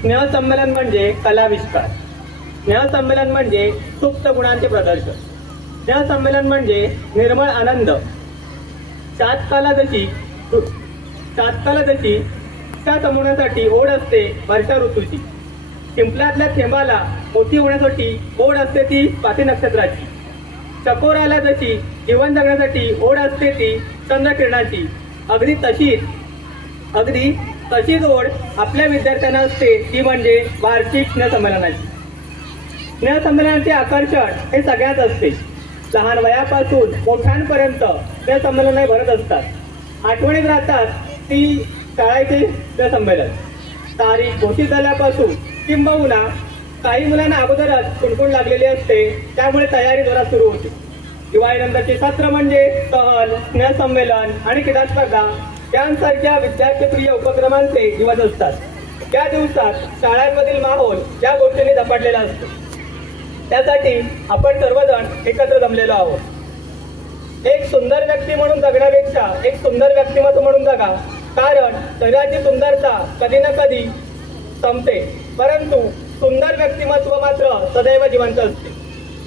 स्नेहसंमेलन म्हणजे कलाविष्कार, स्नेहसंमेलन म्हणजे सुप्त गुणांचे प्रदर्शन, स्नेहसंमेलन म्हणजे निर्मळ आनंद. चातकाला जशी त्या समूहासाठी ओढ असते वर्षा ऋतूची, शिंपल्यातल्या थेंबाला मोठी होण्यासाठी ओढ असते ती स्वाती नक्षत्राची, चकोराला जशी जीवन जगण्यासाठी ओढ असते ती चंद्रकिरणाची, अगदी तशीच ओढ आपल्या विद्यार्थ्यांना असते ती म्हणजे वार्षिक स्नेहसंमेलनाची. स्नेहसंमेलनाचे आकर्षण हे सगळ्यात असते. लहान वयापासून मोठ्यांपर्यंत स्नेहसंमेलन भरत असतात. आठवणीत राहतात ती शाळेचे स्नेहसंमेलन. तारीख घोषित झाल्यापासून किंबहुना काही मुलांना अगोदरच कुणकुण लागलेली असते, त्यामुळे तयारी जोरात सुरू होते. दिवाळीनंतरचे सत्र म्हणजे सहल, स्नेहसंमेलन आणि क्रीडा स्पर्धा यांसारख्या विद्यार्थीप्रिय उपक्रमांचे दिवस असतात. त्या दिवसात शाळांमधील माहोल या गोष्टींनी झपाटलेला असतो. त्यासाठी आपण सर्वजण एकत्र जमलेलो आहोत. एक सुंदर व्यक्ती म्हणून जगण्यापेक्षा एक सुंदर व्यक्तिमत्व म्हणून जगा, कारण शरीराची सुंदरता कधी ना कधी संपते, परंतु सुंदर व्यक्तिमत्व मात्र सदैव जिवंत असते.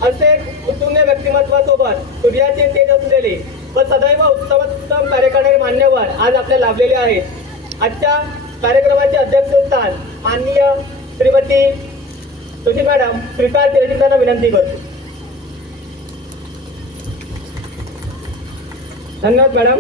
असे उत्तुंग व्यक्तिमत्वासोबत सूर्याचे तेज असलेले व सदैव उत्तमोत्तम कार्य करणारे मान्यवर आज आपल्या लाभलेले आहेत. आजच्या कार्यक्रमाचे अध्यक्षस्थान माननीय श्रीमती जोशी मॅडम स्वीकार केल्याची त्यांना विनंती करतो. धन्यवाद मॅडम.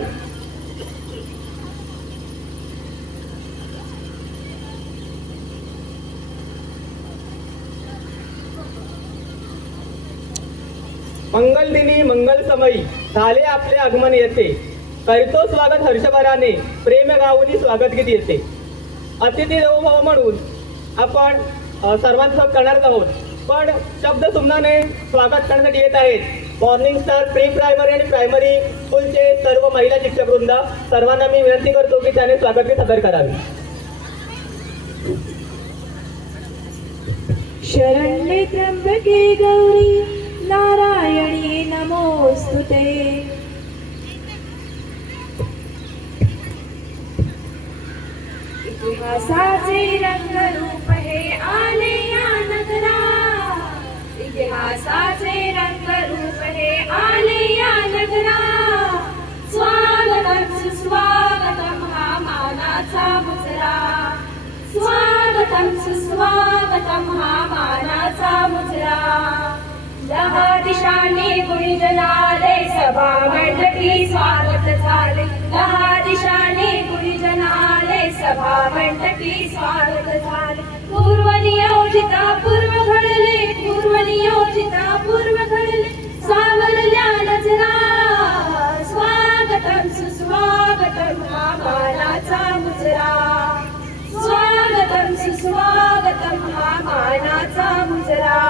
मंगल दिनी मंगल समयी झाले आपले आगमन येते, करीतो स्वागत हर्षभराने प्रेम गाऊनी स्वागत गीत येते. अतिथी देवो भव म्हणून आपण सर्वांचं करणार आहोत, पण शब्द सुमनाने स्वागत करण्यासाठी येत आहेत मॉर्निंग स्टार प्री प्रायमरी आणि प्रायमरी स्कूलचे सर्व महिला शिक्षक वृंद. सर्वांना मी विनंती करतो की त्याने स्वागत गीत सादर करावे. शरण्ये त्र्यंबके गौरी नारायणी नमोस्तुते. इतिहासाचे रंगरूप हे आले या नगरा, इतिहासाचे रंगरूप हे आले या नगरा. स्वागतम सुस्वागतम हा मानाचा मुजरा, स्वागतम सुस्वागतम हा मानाचा मुजरा. दहा दिशांनी गुरुजनाले सभा मंडपी स्वागत झाले, दहा दिशांनी गुरुजनाले सभा मंडपी स्वागत झाले. पूर्व नियोजिता पूर्व घडले, पूर्व नियोजिता पूर्व घडले, सावरल्या नजरा. स्वागतम सुस्वागतम हा मानाचा मुजरा, स्वागतम सुस्वागतम हा मानाचा मुजरा.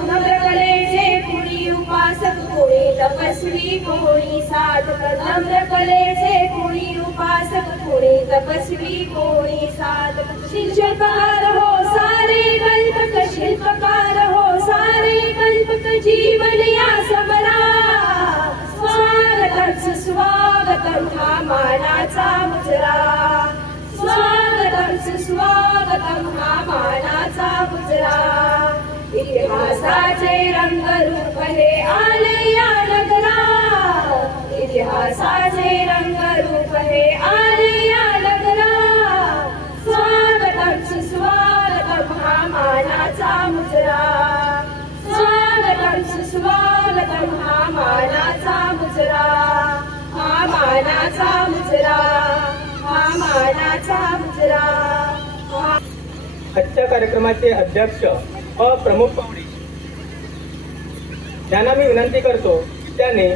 नम्रकलेचे कुणी उपासक कोणी तपस्वी कोणी साधक, नम्रकलेचे कुणी उपासक कोणी तपस्वी कोणी साधक. शिल्पकार हो सारे कल्पक, शिल्पकार हो सारे कल्पक, जीवन या समरा. स्वागतम सुस्वागतम हा मानाचा मुजरा, स्वागतम सुस्वागतम हा मानाचा मुजरा. इतिहासाचे रंगरूप हे आले या नगरा, इतिहासाचे रंगरूप हे आले या नगरा. स्वागतम सुस्वागतम हा मानाचा मुजरा, स्वागतम सुस्वागतम हा मानाचा मुजरा. हा मानाचा मुजरा, हा मानाचा मुजरा. आजच्या कार्यक्रमाचे अध्यक्ष प्रमुख पाहुणे यांना मी विनंती करतो की त्याने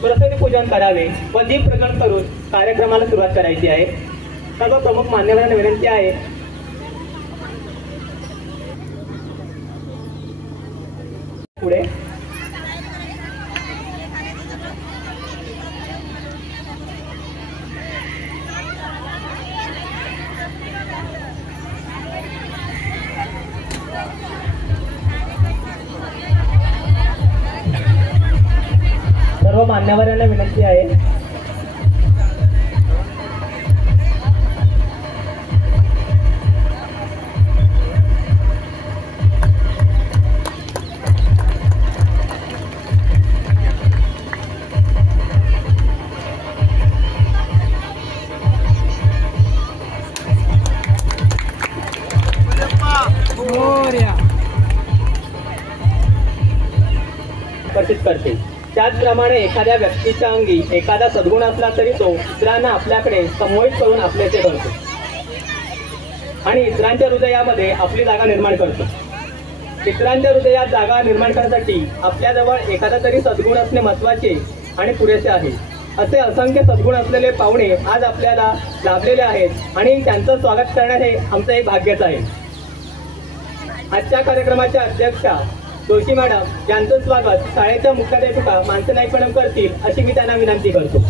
सरस्वती पूजन करावे व दीप प्रज्वलन करून कार्यक्रमाला सुरुवात करायची आहे. सर्व प्रमुख मान्यवरांना विनंती आहे. पुढे सर्व मान्यवरांना विनंती आहे. करते. त्याचप्रमाणे एखाद्या व्यक्तीच्या अंगी एखादा सद्गुण असला तरी तो इतरांना आपल्याकडे संमोहित करून आपल्याचे करतो आणि इतरांच्या हृदयामध्ये आपली जागा निर्माण करतो. इतरांच्या हृदयात जागा निर्माण करण्यासाठी आपल्याजवळ एखादा तरी सद्गुण असणे महत्त्वाचे आणि पुरेसे आहे. असे असंख्य सद्गुण असलेले पाहुणे आज आपल्याला लाभलेले आहेत आणि त्यांचं स्वागत करण्यात हे आमचं एक भाग्यच आहे. आजच्या कार्यक्रमाच्या अध्यक्षा जोशी मॅडम यांचं स्वागत शाळेच्या मुख्याध्यापिका मानसी नाईक मॅडम करतील अशी मी त्यांना विनंती करतो.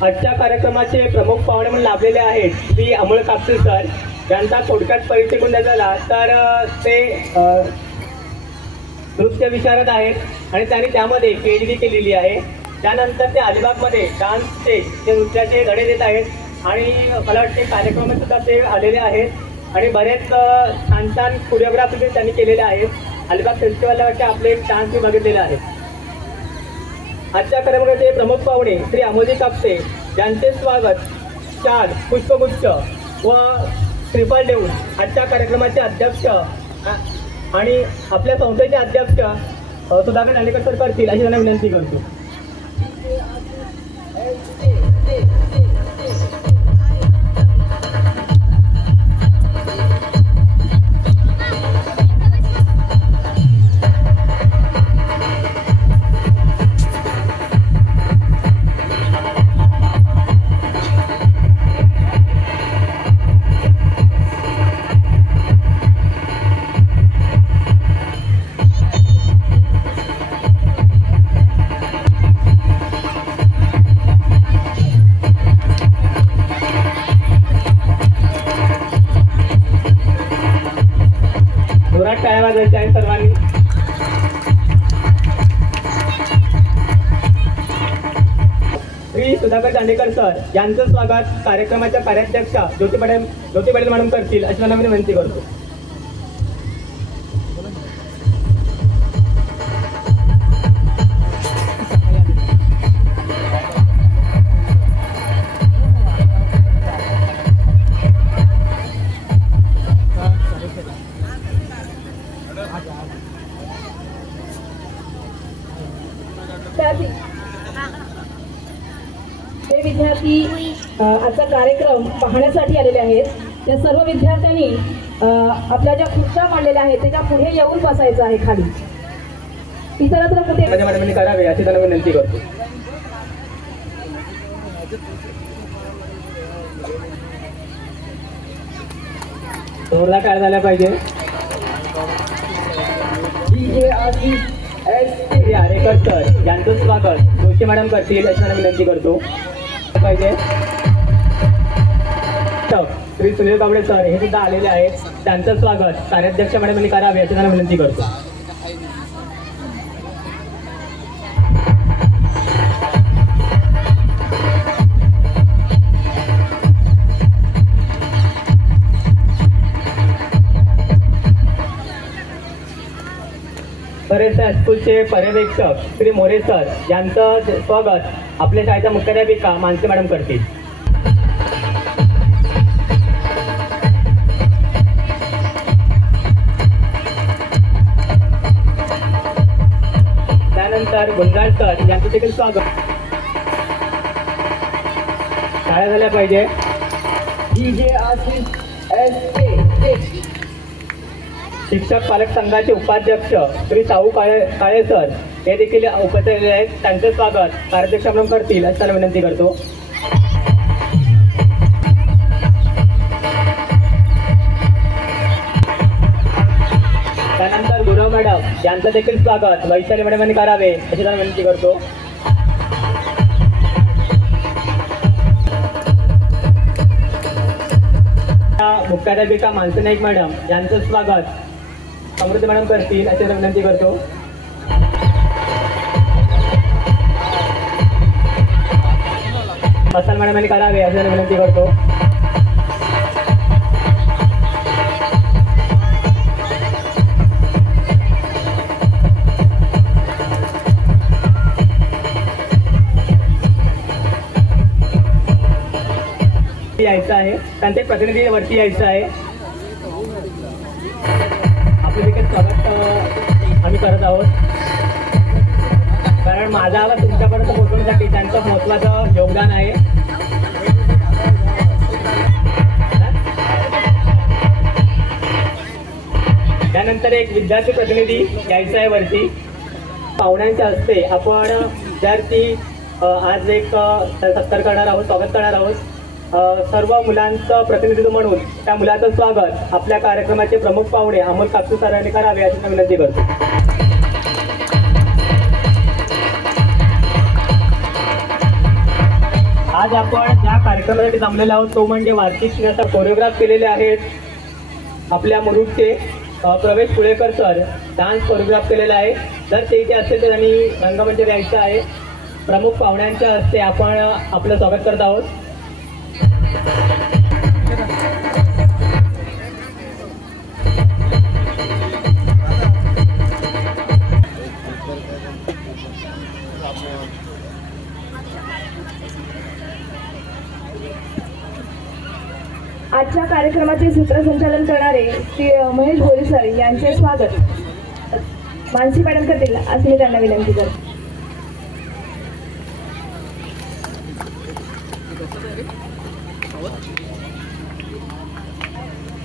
आजच्या कार्यक्रमाचे प्रमुख पाहुणे म्हणून लाभलेले आहेत श्री अमोल कापसे सर. यांचा थोडक्यात परिचय करून द्यायचा झाला तर ते नृत्य विशारद आहेत आणि त्यांनी त्यामध्ये PhD केलेली आहे. त्यानंतर ते अलिबागमध्ये डान्सचे ते नृत्याचे धडे देत आहेत आणि मला वाटते कार्यक्रमात सुद्धा ते आलेले आहेत आणि बरेच छान छान कोरिओग्राफी त्यांनी केलेल्या आहेत. अलिबाग फेस्टिवलला वाटते आपले एक डान्स मी बघितलेला आहे. आजच्या कार्यक्रमाचे प्रमुख पाहुणे श्री अमोलजी कापसे यांचे स्वागत शाल पुष्पगुच्छ व श्रीफळ देऊन आजच्या कार्यक्रमाचे अध्यक्ष आणि आपल्या संस्थेचे अध्यक्ष सुधाकर नांदेकर सर करतील अशी त्यांना विनंती करतो. जोरात टाळ्या वाजवायच्या आहेत सर्वांनी. श्री सुधाकर दांडेकर सर यांचं स्वागत कार्यक्रमाच्या कार्याध्यक्षा ज्योती पाटील मॅडम करतील अशी मला मी विनंती करतो. हे विद्यार्थी आजचा कार्यक्रम पाहण्यासाठी आलेले आहेत. त्या सर्व विद्यार्थ्यांनी आपल्या ज्या खुर्च्या मांडलेल्या आहेत त्याच्या पुढे येऊन बसायचं आहे खाली. इतरत्र कुठे मॅडमांनी करावे अशी त्यांना विनंती करतो. जोरदार काय झाला पाहिजे. श्री आरेकर सर यांचं स्वागत जोशी मॅडम करतील अशी त्यांना विनंती करतो पाहिजे. श्री सुनील कावडे सर हे सुद्धा आलेले आहेत. त्यांचं स्वागत कार्याध्यक्ष मॅडमांनी करावे अशी त्यांना विनंती करतो. बरेचसे हायस्कूलचे पर्यवेक्षक श्री मोरे सर यांचं स्वागत आपल्या शाळेच्या मुख्याध्यापिका मानसी मॅडम करतील. त्यानंतर गुंजाळ सर यांचं देखील स्वागत. शाळा झाल्या पाहिजे. शिक्षक पालक संघाचे उपाध्यक्ष श्री साऊ काळे सर हे देखील उपस्थित आहेत. त्यांचे स्वागत कार्याध्यक्ष म्हणून करतील अशी त्यांना विनंती करतो. त्यानंतर गुरव मॅडम यांचं देखील स्वागत वैशाली मॅडमांनी करावे अशी त्यांना विनंती करतो. मुख्याध्यापिका मानसी नाईक मॅडम यांचं स्वागत समृद्धी मॅडम करतील अशी विनंती करतो. मसाल मॅडमांनी करावे अशी विनंती करतो. यायचं आहे, त्यांचे प्रतिनिधी वरती यायचं आहे. आपलं देखील स्वागत आम्ही करत आहोत, कारण माझा आवाज तुमच्यापर्यंत पोहोचवण्यासाठी त्यांचं महत्त्वाचं योगदान आहे. त्यानंतर एक विद्यार्थी प्रतिनिधी यायचा आहे वरती. पाहुण्यांच्या हस्ते आपण विद्यार्थी आज एक सत्कार करणार आहोत, स्वागत करणार आहोत. सर्व मुलांचं प्रतिनिधित्व म्हणून त्या मुलाचं स्वागत आपल्या कार्यक्रमाचे प्रमुख पाहुणे अमोल कापसे सरांनी करावे याची मी विनंती करतो. आज आपण ज्या कार्यक्रमासाठी जमलेलो आहोत तो म्हणजे वार्षिक स्नेहाचा कोरिओग्राफ केलेले आहेत आपल्या मुरुडचे प्रवेश पुळेकर सर. डान्स कोरिओग्राफ केलेला आहे. जर ते इथे असेल तर त्यांनी रंगमंच द्यायचं आहे. प्रमुख पाहुण्यांच्या हस्ते आपण आपलं स्वागत करत आहोत. आजच्या कार्यक्रमाचे सूत्रसंचालन करणारे श्री महेश भोरे सर यांचे स्वागत मानसी मॅडम करतील असे मी त्यांना विनंती करते.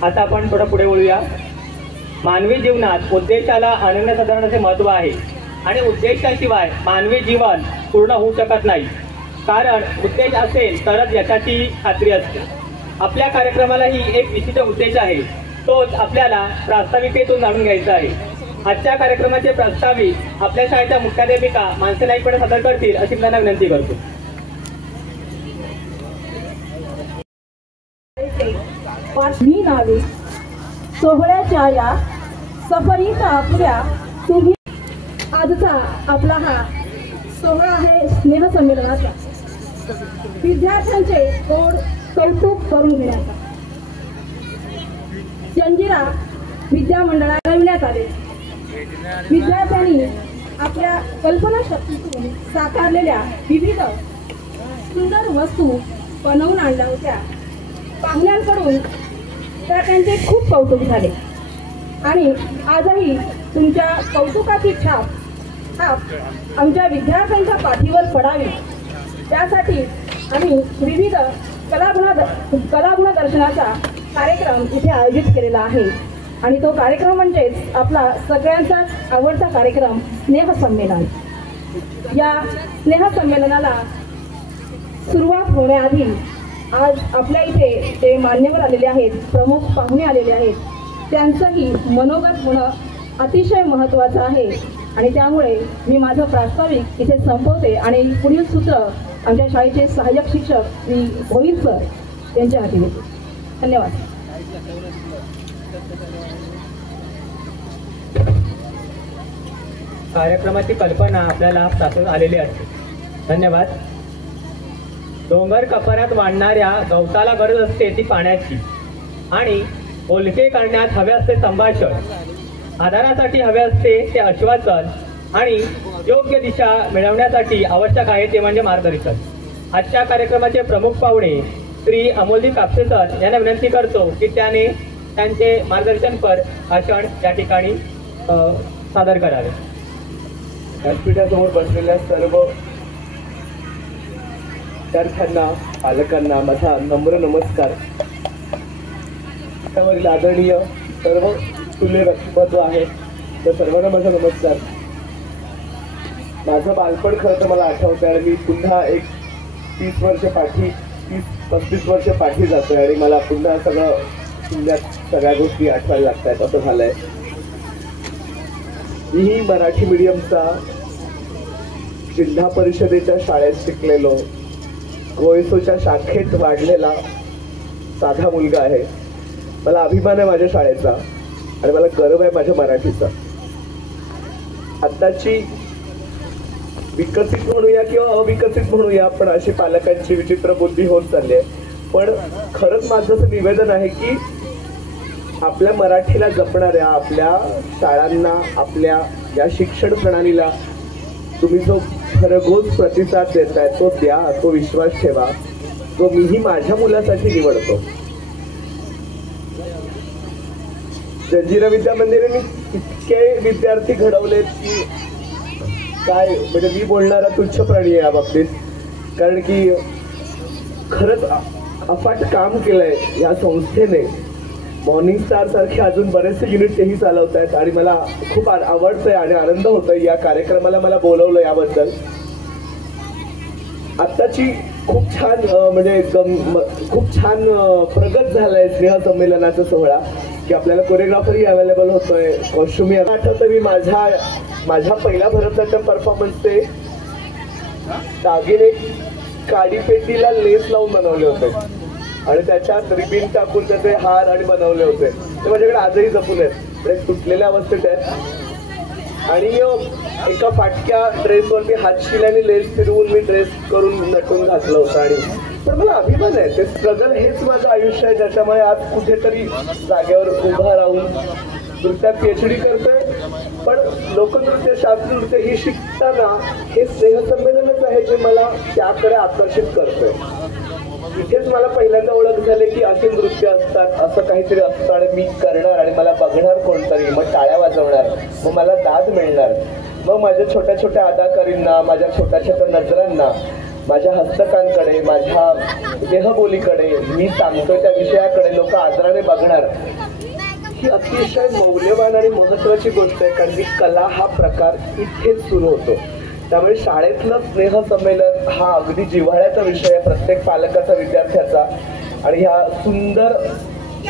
आता आपण थोडं पुढे वळूया. मानवी जीवनात उद्देशाला अनन्यसाधारण असे महत्त्व आहे आणि उद्देशाशिवाय मानवी जीवन पूर्ण होऊ शकत नाही. कारण उद्देश असेल तरच यशाची खात्री असते. आपल्या कार्यक्रमालाही एक विशिष्ट उद्देश आहे, तोच आपल्याला प्रास्ताविकेतून जाणून घ्यायचा आहे. आजच्या कार्यक्रमाचे प्रास्ताविक आपल्या शाळेच्या मुख्याध्यापिका मानसी नाईकपणे सादर करतील अशी त्यांना विनंती करतो. मी नावे सोहळ्याच्या या सफरीत आपल्या तुम्ही आजचा आपला हा सोहळा आहे स्नेहसंमेलनाचा. विद्यार्थ्यांचे गोड कौतुक करून घेण्याचा. जंजिरा विद्यामंडळाला रविण्यात आले. विद्यार्थ्यांनी आपल्या कल्पनाशक्तीतून साकारलेल्या विविध सुंदर वस्तू बनवून आणल्या होत्या. पाहुण्यांकडून त्या त्यांचे खूप कौतुक झाले आणि आजही तुमच्या कौतुकाची छाप आमच्या विद्यार्थ्यांच्या पाठीवर पडावी त्यासाठी आम्ही विविध कलागुण दर्शनाचा कार्यक्रम इथे आयोजित केलेला आहे. आणि तो कार्यक्रम म्हणजेच आपला सगळ्यांचा आवडता कार्यक्रम स्नेहसंमेलन. या स्नेहसंमेलनाला सुरुवात होण्याआधी आज आपल्या इथे जे मान्यवर आलेले आहेत, प्रमुख पाहुणे आलेले आहेत, त्यांचंही मनोगत होणं अतिशय महत्त्वाचं आहे. आणि त्यामुळे मी माझं प्रास्ताविक इथे संपवते आणि पुढील सूत्र आमच्या शाळेचे सहाय्यक शिक्षक श्री भोईर सर यांच्या हाती देते. धन्यवाद. कार्यक्रमाची कल्पना आपल्याला प्राप्त आलेली असते. धन्यवाद. डोंगर कपारात वाढणाऱ्या गवताला गरज असते ती पाण्याची आणि ओलके करण्यात हवे असते संभाषण. आधारासाठी हवे असते ते आश्वासन आणि योग्य दिशा मिळवण्यासाठी आवश्यक आहे ते म्हणजे मार्गदर्शन. आजच्या कार्यक्रमाचे प्रमुख पाहुणे श्री अमोलजी कापसे सर यांना विनंती करतो की त्याने त्यांचे मार्गदर्शनपर भाषण या ठिकाणी सादर करावे. व्यासपीठासमोर बसलेल्या सर्व विद्यार्थ्यांना, पालकांना माझा नम्र नमस्कार. त्यावरील आदरणीय सर्व तुल्य व्यक्तिमत्व आहे त्या सर्वांना माझा नमस्कार. माझं बालपण खरं तर मला आठवतं आणि मी पुन्हा एक 30-35 वर्ष पाठी जातोय आणि मला पुन्हा सगळ्या गोष्टी आठवायला लागतात असं झालंय. मीही मराठी मीडियमचा जिल्हा परिषदेच्या शाळेत शिकलेलो गोयसोच्या शाखेत वाढलेला साधा मुलगा आहे. मला अभिमान आहे माझ्या शाळेचा आणि मला गर्व आहे माझ्या मराठीचा. आत्ताची विकसित म्हणूया किंवा अविकसित म्हणूया पण अशी पालकांची विचित्र बुद्धी होत चालली आहे. पण खरंच माझं असं निवेदन आहे की आपल्या मराठीला जपणाऱ्या, आपल्या शाळांना, आपल्या या शिक्षण प्रणालीला तुम्ही जो भरघोस प्रतिसाद देताय तो द्या, तो विश्वास ठेवा. जो मीही माझ्या मुलासाठी निवडतो. जंजिरा विद्या मंदिराने इतके विद्यार्थी घडवलेत की काय म्हणजे मी बोलणारा तुच्छ प्राणी आहे या बाबतीत. कारण की खरंच अफाट काम केलंय या संस्थेने. मॉर्निंग स्टार सारखे अजून बरेचसे युनिट तेही चालवत आहेत आणि मला खूप आवडतंय आणि आनंद होतोय या कार्यक्रमाला मला बोलवलं याबद्दल. आत्ताची खूप छान म्हणजे खूप छान प्रगत झालाय स्नेह संमेलनाचा सोहळा की आपल्याला कोरिओग्राफरही अवेलेबल होतोय, कॉस्ट्युमही. आठवतं मी माझ्या पहिल्या भरतनाट्यम परफॉर्मन्सचे दागिने काडीपेटीला लेस लावून बनवले होते आणि त्याच्यात रिबिन टाकून त्याचे हार आणि बनवले होते. ते माझ्याकडे आजही जपून आहेत, तुटलेल्या अवस्थेत आहेत. आणि एका फाटक्या ड्रेसवरती हातशिल्याने लेस फिरवून मी ड्रेस करून नटून घातलं होतं. आणि पण मला अभिमान आहे, ते स्ट्रगल हेच माझं आयुष्य आहे ज्याच्यामुळे आज कुठेतरी जागेवर उभा राहून नृत्यात PhD करतोय. पण लोकनृत्य, शास्त्रीय नृत्य ही शिकताना हे स्नेहसंमेलनच आहे जे मला त्याकडे आकर्षित करतोय. इथेच मला पहिल्यांदा ओळख झाली की असे नृत्य असतात, असं काहीतरी असतं आणि मी करणार आणि मला बघणार कोणतरी, मग टाळ्या वाजवणार, मग मला दाद मिळणार. मग माझ्या छोट्या छोट्या अदाकारींना, माझ्या छोट्या छोट्या नजरांना, माझ्या हस्तकांकडे, माझ्या देहबोलीकडे, मी सांगतोय त्या विषयाकडे लोक आदराने बघणार. ही अतिशय मौल्यवान आणि महत्वाची गोष्ट आहे. कारण की कला हा प्रकार इथेच सुरू होतो. त्यामुळे शाळेतलं स्नेह संमेलन हा अगदी जिव्हाळ्याचा विषय आहे प्रत्येक पालकाचा, विद्यार्थ्याचा. आणि ह्या सुंदर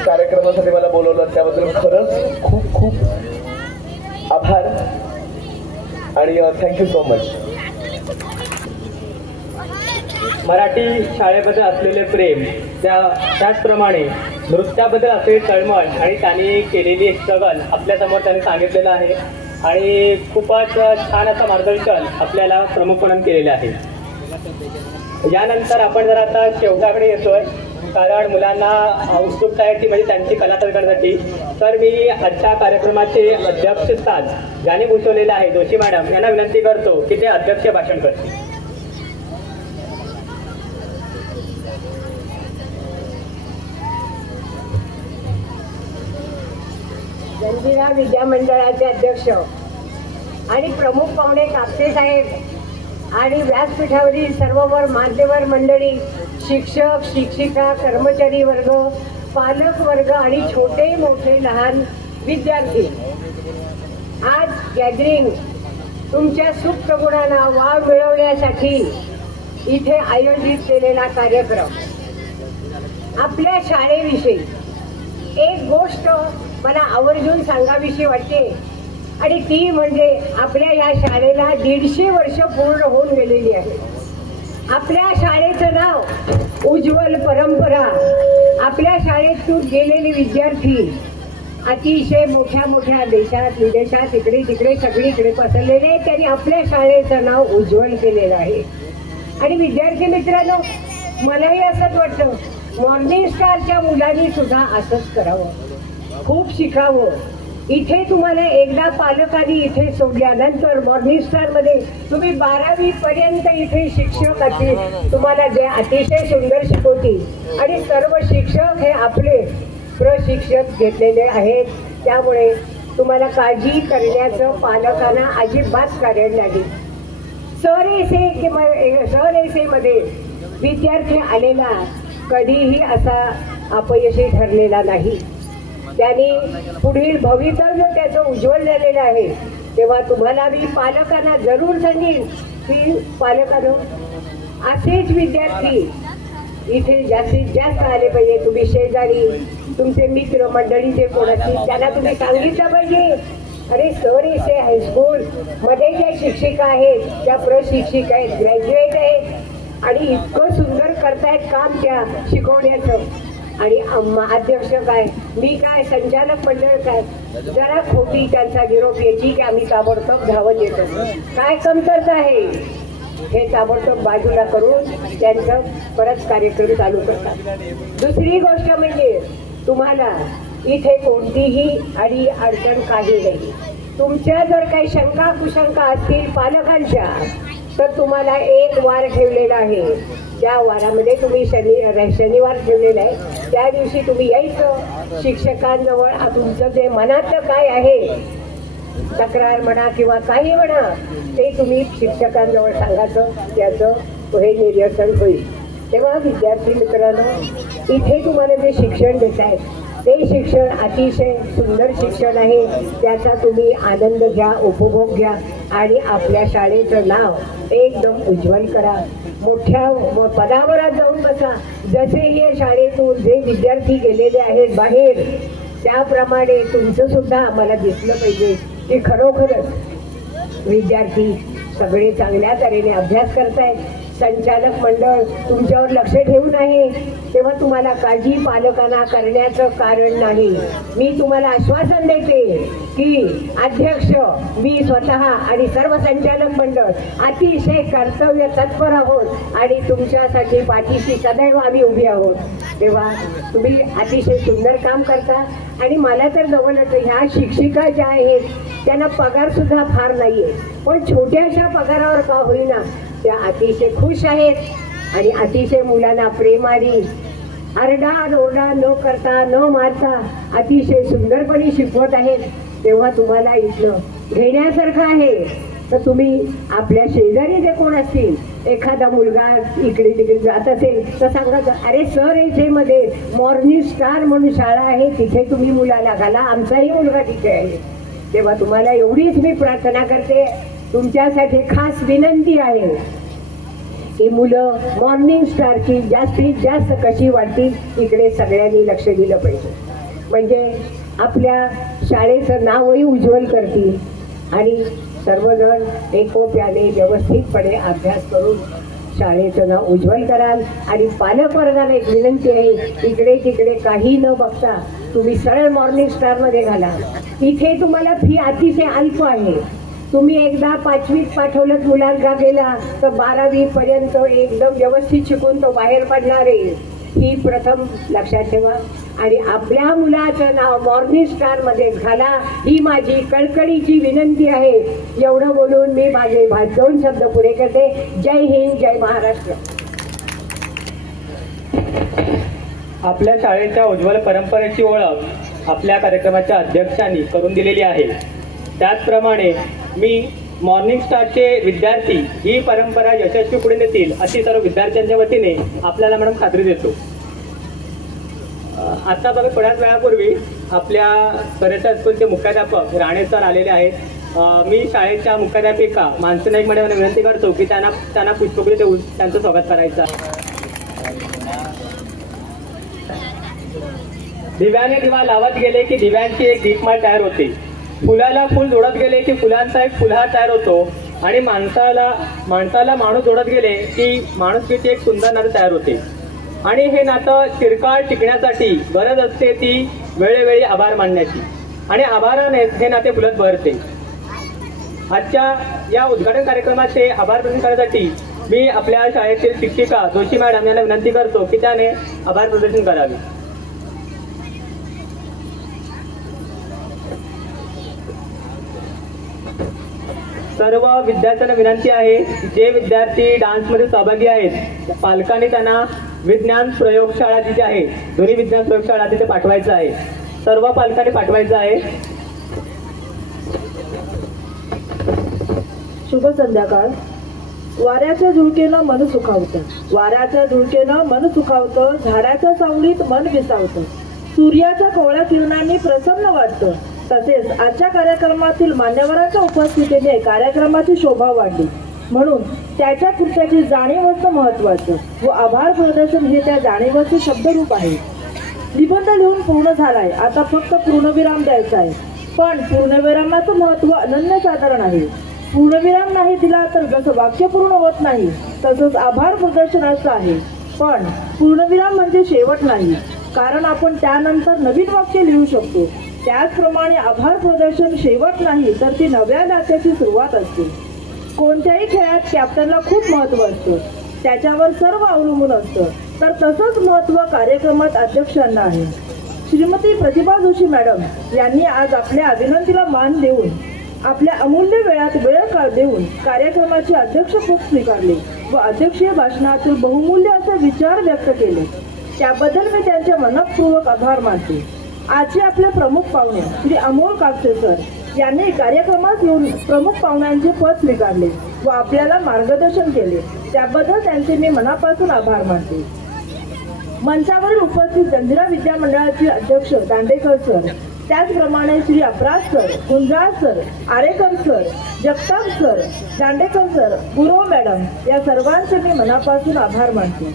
कार्यक्रमासाठी मला बोलवलं त्याबद्दल खरंच खूप खूप आभार आणि थँक्यू सो मच. मराठी शाळेबद्दल असलेले प्रेम, त्याचप्रमाणे नृत्याबद्दल असलेली तळमळ आणि त्यांनी केलेली स्ट्रगल आपल्यासमोर त्यांनी सांगितलेलं आहे. आणि खूपच छान असं मार्गदर्शन आपल्याला प्रमुख म्हणून केलेले आहे. यानंतर आपण जर आता शेवटाकडे येतोय, कारण मुलांना उत्सुकता आहे ती म्हणजे त्यांची कला करण्यासाठी. तर मी आजच्या कार्यक्रमाचे अध्यक्षस्थान ज्यांनी भूषवलेलं आहे, जोशी मॅडम यांना विनंती करतो की ते अध्यक्ष भाषण करतील. जंजिरा विद्या मंडळाचे अध्यक्ष आणि प्रमुख पाहुणे कापसे साहेब आणि व्यासपीठावरील सर्व मान्यवर मंडळी, शिक्षक, शिक्षिका, कर्मचारी वर्ग, पालक वर्ग आणि छोटे मोठे लहान विद्यार्थी, आज गॅदरिंग तुमच्या सुप्त गुणांना वाव मिळवण्यासाठी इथे आयोजित केलेला कार्यक्रम. आपल्या शाळेविषयी एक गोष्ट मला आवर्जून सांगावीशी वाटते आणि ती म्हणजे आपल्या या शाळेला 150 वर्ष पूर्ण होऊन गेलेली आहे. आपल्या शाळेचं नाव उज्ज्वल परंपरा, आपल्या शाळेतून गेलेले विद्यार्थी अतिशय मोठ्या मोठ्या देशात, विदेशात, इकडे तिकडे सगळीकडे पसरलेले, त्यांनी आपल्या शाळेचं नाव उज्ज्वल केलेलं आहे. आणि विद्यार्थी मित्रांनो, मलाही असंच वाटतं मॉर्निंग स्टारच्या मुलांनी सुद्धा असंच करावं, खूप शिकावं. इथे तुम्हाला एकदा पालकांनी इथे सोडल्यानंतर मॉर्निंग स्टारमध्ये तुम्ही 12वी पर्यंत इथे शिक्षक असतील, तुम्हाला जे अतिशय सुंदर शिकवतील आणि सर्व शिक्षक हे आपले प्रशिक्षक घेतलेले आहेत. त्यामुळे तुम्हाला काळजी करण्याचं पालकांना अजिबात कारण नाही. सहरेसेमध्ये विद्यार्थी आलेला कधीही असा अपयशी ठरलेला नाही. त्यांनी पुढील भवितव्य त्याचं उज्ज्वल झालेलं आहे. तेव्हा तुम्हाला मी पालकांना जरूर सांगेन की पालकांनो, असेच विद्यार्थी इथे जास्तीत जास्त आले पाहिजे. तुम्ही शेजारी, तुमचे मित्र मंडळी जे कोण असतील त्यांना तुम्ही सांगितलं पाहिजे, अरे सहरेसे हायस्कूल मध्ये ज्या शिक्षिका आहेत त्या प्रशिक्षिका आहेत, ग्रॅज्युएट आहेत आणि इतकं सुंदर करतायत काम त्या शिकवण्याचं. आणि अध्यक्ष काय, मी काय, संचालक मंडळ काय, जरा खोटी त्यांचा निरोप यायची की आम्ही ताबडतोब धावत येतो. काय कमतरता आहे हे ताबडतोब बाजूला करून त्यांचं परत कार्यक्रम चालू करतात. दुसरी गोष्ट म्हणजे तुम्हाला इथे कोणतीही अडी अडचण काही नाही. तुमच्या जर काही शंका कुशंका असतील पालकांच्या तर तुम्हाला एक वार ठेवलेला आहे. त्या वारामध्ये तुम्ही शनिवार ठेवलेला आहे. त्या दिवशी तुम्ही यायचं शिक्षकांजवळ. तुमचं जे मनातलं काय आहे, तक्रार म्हणा किंवा काही म्हणा, ते तुम्ही शिक्षकांजवळ सांगायचं. त्याचं पुढे निरसन होईल. तेव्हा विद्यार्थी मित्रांनो, इथे तुम्हाला जे शिक्षण देत आहेत ते शिक्षण अतिशय सुंदर शिक्षण आहे. त्याचा तुम्ही आनंद घ्या, उपभोग घ्या आणि आपल्या शाळेचं नाव एकदम उज्ज्वल करा. मोठ्या पदावर जाऊन बसा. जसे हे शाळेतून जे विद्यार्थी गेलेले आहेत बाहेर, त्याप्रमाणे तुमचं सुद्धा आम्हाला दिसलं पाहिजे की खरोखरच विद्यार्थी सगळे चांगल्या तऱ्हेने अभ्यास करतायत. संचालक मंडळ तुमच्यावर लक्ष ठेवून आहे. तेव्हा तुम्हाला काळजी पालकांना करण्याचं कारण नाही. मी तुम्हाला आश्वासन देते की अध्यक्ष, मी स्वतः आणि सर्व संचालक मंडळ अतिशय कर्तव्य तत्पर आहोत आणि तुमच्यासाठी पाठीशी सदैव आम्ही उभी आहोत. तेव्हा तुम्ही अतिशय सुंदर काम करता. आणि मला तर नवलच ह्या शिक्षिका ज्या आहेत त्यांना पगार सुद्धा फार नाहीये, पण छोट्याशा पगारावर का होईना त्या अतिशय खुश आहेत आणि अतिशय मुलांना प्रेमाने आरडाओरडा न करता न मारता अतिशय सुंदरपणे शिकवत आहेत. तेव्हा तुम्हाला इथलं घेण्यासारखं आहे. तर तुम्ही आपल्या शेजारी जे कोण असतील, एखादा मुलगा इकडे तिकडे जात असेल तर सांगायचं, अरे सर इथे मध्ये मॉर्निंग स्टार म्हणून शाळा आहे, तिथे तुम्ही मुलाला घाला, आमचाही मुलगा तिथे आहे. तेव्हा तुम्हाला एवढीच मी प्रार्थना करते, तुमच्यासाठी खास विनंती आहे की मुलं मॉर्निंग स्टारची जास्तीत जास्त कशी वाढतील इकडे सगळ्यांनी लक्ष दिलं पाहिजे. म्हणजे आपल्या शाळेचं नावही उज्ज्वल करतील आणि सर्वजण एकोप्याने व्यवस्थितपणे अभ्यास करून शाळेचं नाव उज्ज्वल कराल. आणि पालक वर्गाला एक विनंती आहे, इकडे तिकडे काही न बघता तुम्ही सरळ मॉर्निंग स्टारमध्ये घाला. इथे तुम्हाला फी अतिशय अल्प आहे. तुम्ही एकदा 5वीत पाठवलं मुलांना गेला तर 12वी पर्यंत एकदम व्यवस्थित शिकून तो बाहेर पडणार आहे. ही प्रथम लक्षात ठेवा. आणि आपल्या मुलाचं नाव मॉर्निंग स्टार मध्ये घाला, ही माझी कळकळीची विनंती आहे. एवढं बोलून मी माझे 2 शब्द पुरे करते. जय हिंद, जय महाराष्ट्र. आपल्या शाळेच्या उज्ज्वल परंपरेची ओळख आपल्या कार्यक्रमाच्या अध्यक्षांनी करून दिलेली आहे. त्याचप्रमाणे मी मॉर्निंग स्टारचे विद्यार्थी ही परंपरा यशस्वी पुढे नेतील अशी सर्व विद्यार्थ्यांच्या वतीने आपल्याला मॅडम खात्री देतो. आता बघा, थोड्याच वेळापूर्वी आपल्या सरस हायस्कूलचे मुख्याध्यापक राणे सर आलेले आहेत. मी शाळेच्या मुख्याध्यापिका मानसी नाईक मॅडमला विनंती करतो की त्यांना पुष्पगुच्छ देऊन त्यांचं स्वागत करायचं आहे. दिव्याने दिवा लावत गेले की दिव्यांची एक दीपमाळ तयार होते. फुलाला फुल जोडत गेले की फुलांचा एक फुलहार तयार होतो. आणि माणसाला माणूस जोडत गेले की माणुसकीची एक सुंदर नातं तयार होते. आणि हे नातं चिरकाळ टिकण्यासाठी गरज असते ती वेळोवेळी आभार मानण्याची. आणि आभाराने हे नाते फुलत बहरते. आजच्या या उद्घाटन कार्यक्रमाचे आभार प्रदर्शन करण्यासाठी मी आपल्या शाळेतील शिक्षिका जोशी मॅडम यांना विनंती करतो की त्याने आभार प्रदर्शन करावे. सर्व विद्यार्थ्यांना विनंती आहे, जे विद्यार्थी डान्समध्ये सहभागी आहेत पालकांनी त्यांना विज्ञान प्रयोगशाळा जिथे आहे, दोन्ही विज्ञान प्रयोगशाळा तिथे पाठवायचं आहे. सर्व पालकांनी पाठवायचं आहे. शुभ संध्याकाळ. वाऱ्याच्या झुळकेनं मन सुखावतं, वाऱ्याच्या झुळकेनं मन सुखावतं, झाडाच्या सावलीत मन विसावतं, सूर्याच्या कोवळ्या किरणांनी प्रसन्न वाटतं. तसेच आजच्या कार्यक्रमातील मान्यवरांच्या उपस्थितीने कार्यक्रमाची शोभा वाढली. म्हणून त्याच्या कृत्याची जाणीव असणं महत्वाचं व आभार प्रदर्शन हे त्या जाणीवाचे शब्दरूप आहे. निबंध लिहून पूर्ण झालाय, आता फक्त पूर्णविराम द्यायचा आहे. पण पूर्णविरामाचं महत्व अनन्यसाधारण आहे. पूर्णविराम नाही दिला तर जसं वाक्य पूर्ण होत नाही तसंच आभार प्रदर्शनाचं आहे. पण पूर्णविराम म्हणजे शेवट नाही, कारण आपण त्यानंतर नवीन वाक्य लिहू शकतो. त्याचप्रमाणे आभार प्रदर्शन शेवट नाही तर ती नव्या नात्याची सुरुवात असते. कोणत्याही खेळात कॅप्टनला खूप महत्त्व असतं, त्याच्यावर सर्व अवलंबून असतं. तर तसंच महत्त्व कार्यक्रमात अध्यक्षांना आहे. श्रीमती प्रतिभा जोशी मॅडम यांनी आज आपल्या अभिनंदीला मान देऊन आपल्या अमूल्य वेळात वेळ काळ देऊन कार्यक्रमाचे अध्यक्षपद स्वीकारले व अध्यक्षीय भाषणातून बहुमूल्य असे विचार व्यक्त केले. त्याबद्दल मी त्यांचे मनपूर्वक आभार मानते. आजचे आपले प्रमुख पाहुणे श्री अमोल कापसे सर यांनी कार्यक्रमात येऊन प्रमुख पाहुण्यांचे पद स्वीकारले व आपल्याला मार्गदर्शन केले. त्याबद्दल त्यांचे मी मनापासून आभार मानते. मंचावरील उपस्थित जंजिरा विद्यामंडळाचे अध्यक्ष दांडेकर सर, त्याचप्रमाणे श्री अपराध sir, Gunjal sir, Arekar sir, Jagtap sir, Dandekar sir, Gurav madam या सर्वांचे मी मनापासून आभार मानते.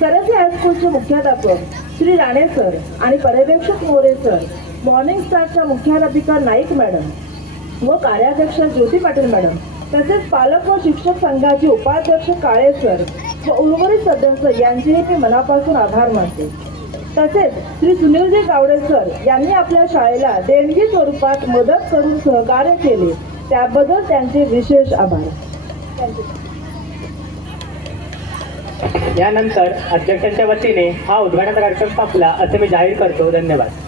सरसी हायस्कूलचे मुख्याध्यापक श्री राणे सर आणि पर्यवेक्षक मोरे सर, मॉर्निंग स्टारच्या मुख्याध्यापिका नाईक मॅडम व कार्याध्यक्ष ज्योती पाटील मॅडम, तसेच पालक व शिक्षक संघाचे उपाध्यक्ष काळे सर व उर्वरित सदस्य यांचेही मी मनापासून आभार मानते. तसेच श्री सुनीलजी गावडे सर यांनी आपल्या शाळेला देणगी स्वरूपात मदत करून सहकार्य केले, त्याबद्दल त्यांचे विशेष आभार. यानंतर अध्यक्षांच्या वतीने हा उद्घाटन कार्यक्रम संपला असे मी जाहीर करतो. धन्यवाद.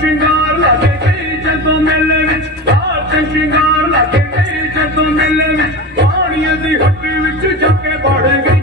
ਸ਼ਿੰਗਾਰ ਲਾਗੇ ਗਈ ਜਦੋਂ ਮੇਲੇ ਵਿੱਚ ਹਾਰ ਤੇ ਸ਼ਿੰਗਾਰ ਲਾਗੇ ਗਈ ਜਦੋਂ ਮੇਲੇ ਵਿੱਚ ਪਾਣੀਆਂ ਦੀ ਹੱਟੀ ਵਿੱਚ ਜਾ ਕੇ ਵੜ ਗਈ